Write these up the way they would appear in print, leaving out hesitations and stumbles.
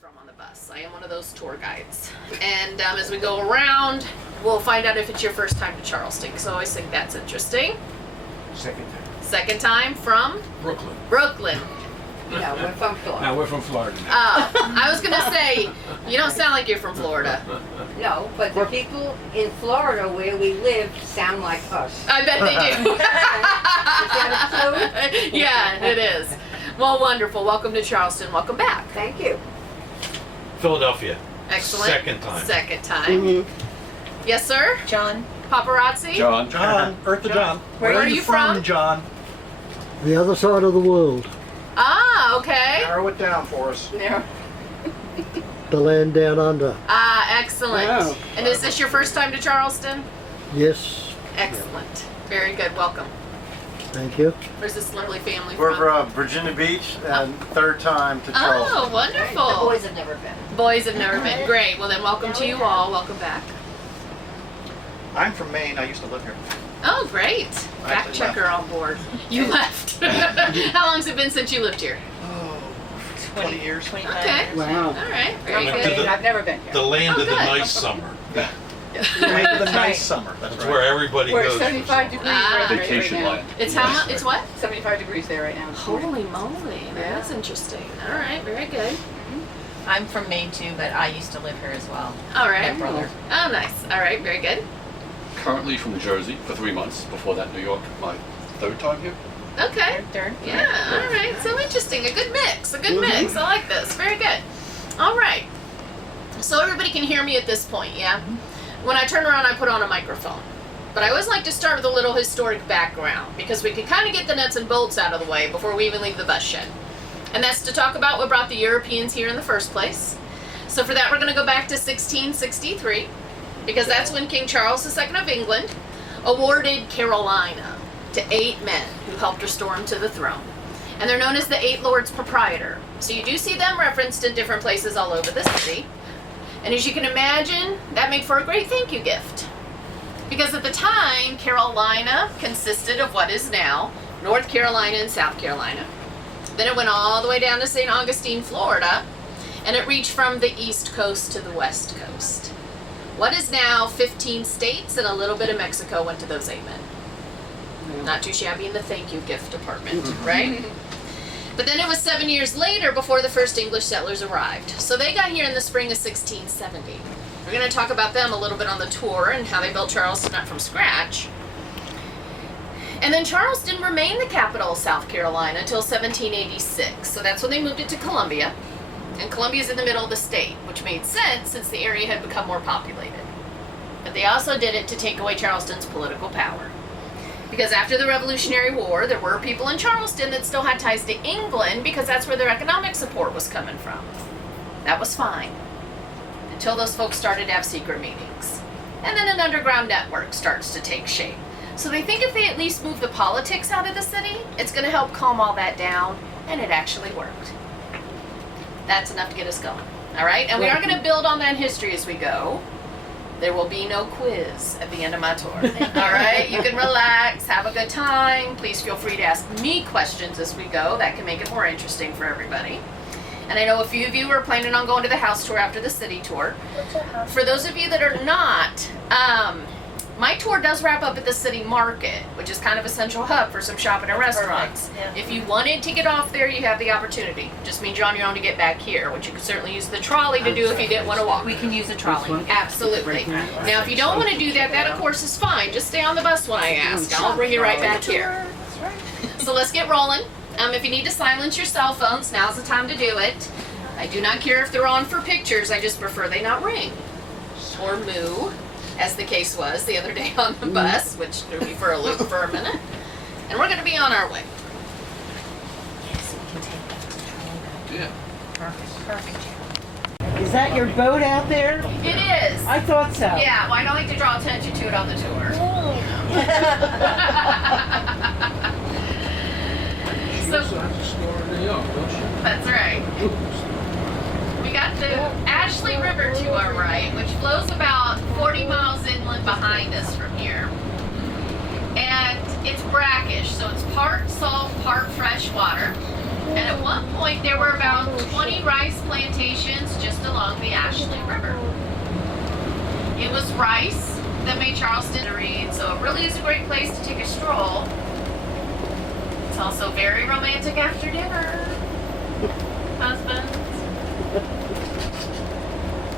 from on the bus. I am one of those tour guides. And as we go around, we'll find out if it's your first time to Charleston, because I always think that's interesting. Second time. Second time from? Brooklyn. Brooklyn. No, we're from Florida. Now we're from Florida now. I was going to say, you don't sound like you're from Florida. No, but the people in Florida where we live sound like us. I bet they do. Is that a clue? Yeah, it is. Well, wonderful. Welcome to Charleston. Welcome back. Thank you. Philadelphia. Excellent. Second time. Second time. Yes, sir? John. Paparazzi? John, Eartha John. Where are you from? John? The other side of the world. Ah, okay. Narrow it down for us. There. The land down under. Ah, excellent. Wow. And is this your first time to Charleston? Yes. Excellent. Very good. Welcome. Thank you. Where's this lovely family We're from? from Virginia Beach and third time to Charleston. Oh, The wonderful. boys have never been. Boys have never been. Great. Well, then welcome to you all. Welcome back. I'm from Maine. I used to live here. Oh, great. Fact actually checker on board. You left. How long has it been since you lived here? Oh, 20 years. 25 Okay. years. Wow. All right. Very Coming good. to I've never been here. The land Oh, of the good. nice summer. Maine of the That's nice right. summer. That's That's right. where everybody We're goes. at 75 degrees Ah. right now. It's how much? It's what? 75 degrees there right now. Holy moly. That's interesting. All right. Very good. I'm from Maine too, but I used to live here as well. All My right. brother. Oh, nice. All right. Very good. Currently from Jersey for 3 months. Before that, New York. My third time here. Okay. Third. Yeah, all right. So interesting. A good mix. A good mix. I like this. Very good. All right. So everybody can hear me at this point, yeah? When I turn around, I put on a microphone. But I always like to start with a little historic background because we can kind of get the nuts and bolts out of the way before we even leave the bus shed. And that's to talk about what brought the Europeans here in the first place. So for that, we're going to go back to 1663 because that's when King Charles II of England awarded Carolina to 8 men who helped restore him to the throne. And they're known as the 8 Lords Proprietor. So you do see them referenced in different places all over the city. And as you can imagine, that made for a great thank you gift. Because at the time, Carolina consisted of what is now North Carolina and South Carolina. Then it went all the way down to St. Augustine, Florida, and it reached from the East Coast to the West Coast. What is now 15 states and a little bit of Mexico went to those 8 men. Not too shabby in the thank you gift department, right? But then it was 7 years later before the first English settlers arrived. So they got here in the spring of 1670. We're going to talk about them a little bit on the tour and how they built Charleston up from scratch. And then Charleston remained the capital of South Carolina until 1786. So that's when they moved it to Columbia. And Columbia's in the middle of the state, which made sense since the area had become more populated. But they also did it to take away Charleston's political power. Because after the Revolutionary War, there were people in Charleston that still had ties to England because that's where their economic support was coming from. That was fine. Until those folks started to have secret meetings. And then an underground network starts to take shape. So they think if they at least move the politics out of the city, it's going to help calm all that down, and it actually worked. That's enough to get us going. All right? And we are going to build on that history as we go. There will be no quiz at the end of my tour. All right? You can relax, have a good time. Please feel free to ask me questions as we go. That can make it more interesting for everybody. And I know a few of you are planning on going to the house tour after the city tour. For those of you that are not, my tour does wrap up at the city market, which is kind of a central hub for some shopping and restaurants. Yeah. If you wanted to get off there, you have the opportunity. Just means you're on your own to get back here, which you could certainly use the trolley to do if you didn't want to walk. We can use a trolley. Absolutely. Now, if you don't want to do that, that of course is fine. Just stay on the bus when I ask. I'll bring you right back here. So let's get rolling. If you need to silence your cell phones, now's the time to do it. I do not care if they're on for pictures. I just prefer they not ring or moo, as the case was the other day on the bus, which threw me for a loop for a minute. And we're going to be on our way. Yes, we can take that. Yeah. Perfect. Is that your boat out there? It is. I thought so. Yeah, well, I don't like to draw attention to it on the tour. So, that's right. We got the Ashley River to our right, which flows about 40 miles inland behind us from here. And it's brackish, so it's part salt, part fresh water. And at one point, there were about 20 rice plantations just along the Ashley River. It was rice that made Charleston a read, so it really is a great place to take a stroll. It's also very romantic after dinner. Husbands.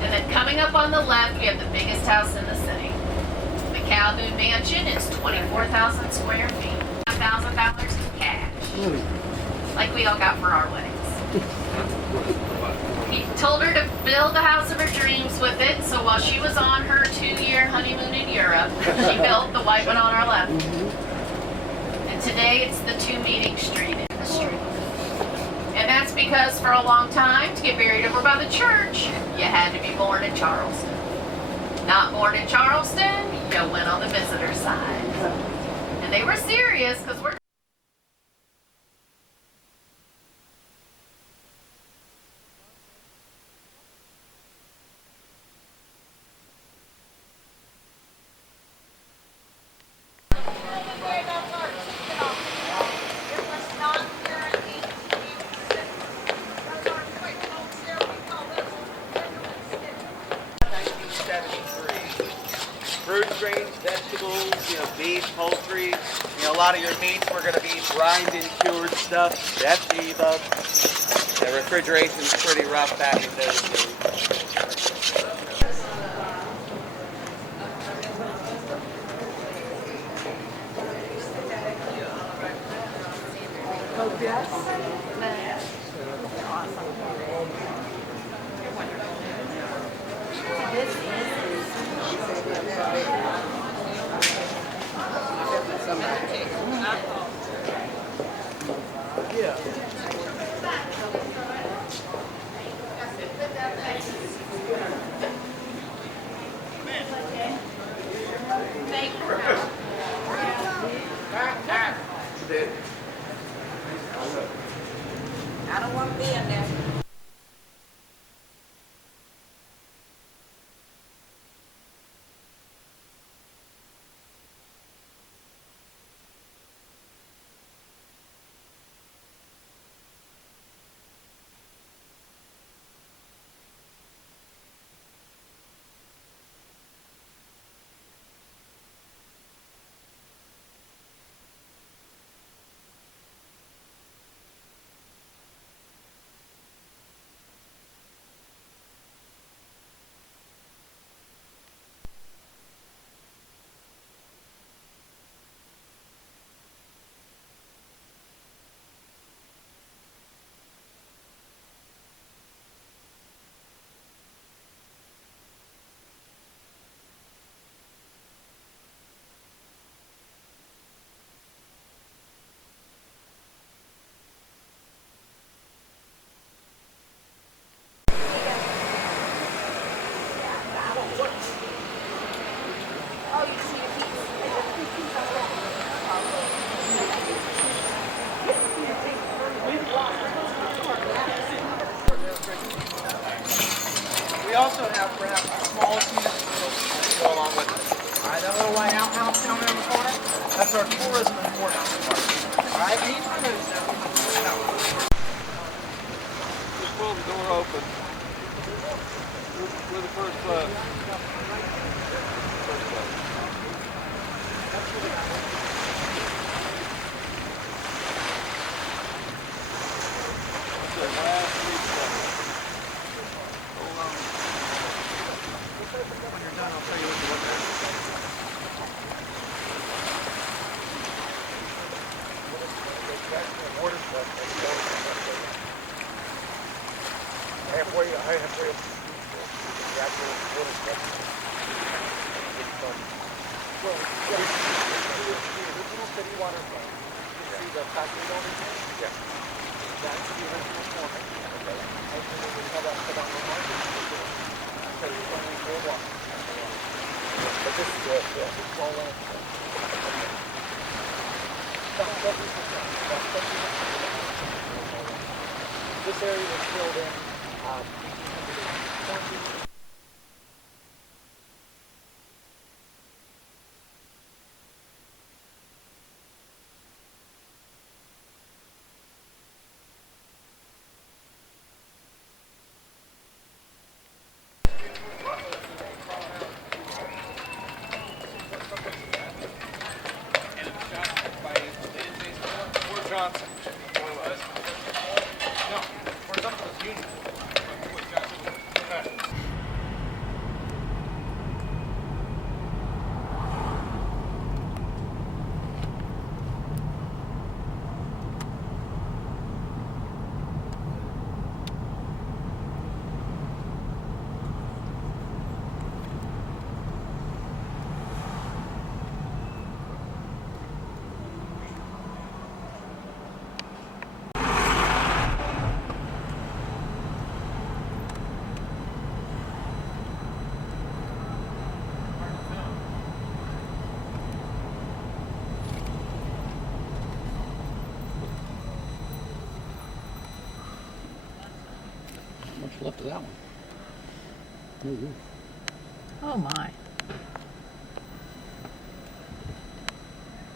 And then coming up on the left, we have the biggest house in the city. The Calhoun Mansion is 24,000 square feet, $1,000 in cash. Like we all got for our weddings. He told her to build the house of her dreams with it, so while she was on her 2-year honeymoon in Europe, she built the white one on our left. And today it's the 2 meeting street in the street. And that's because for a long time, to get buried over by the church, you had to be born in Charleston. Not born in Charleston, you went on the visitor side. And they were serious, because we're Fruit, grains, vegetables, beef, poultry. A lot of your meats were going to be brined and cured stuff. That's Eva. The refrigeration's pretty rough back in those days. I don't want to be in there. We also have perhaps a small piece to go along with it. All right, that little white outhouse down there in the corner, that's our tourism enforcement department. All right, anytime there's just pull the door open. We're the first bus. When you're done, I'll tell you what to look at. Halfway. The actual water structure. Well, the original city water plant. You see the factory building here? Yeah. That's the original forming. Okay. And then we have that put on the market. So it's only 4 water. But this is it. This is all land. This area was filled in 1820. left of that one. Ooh. Oh my.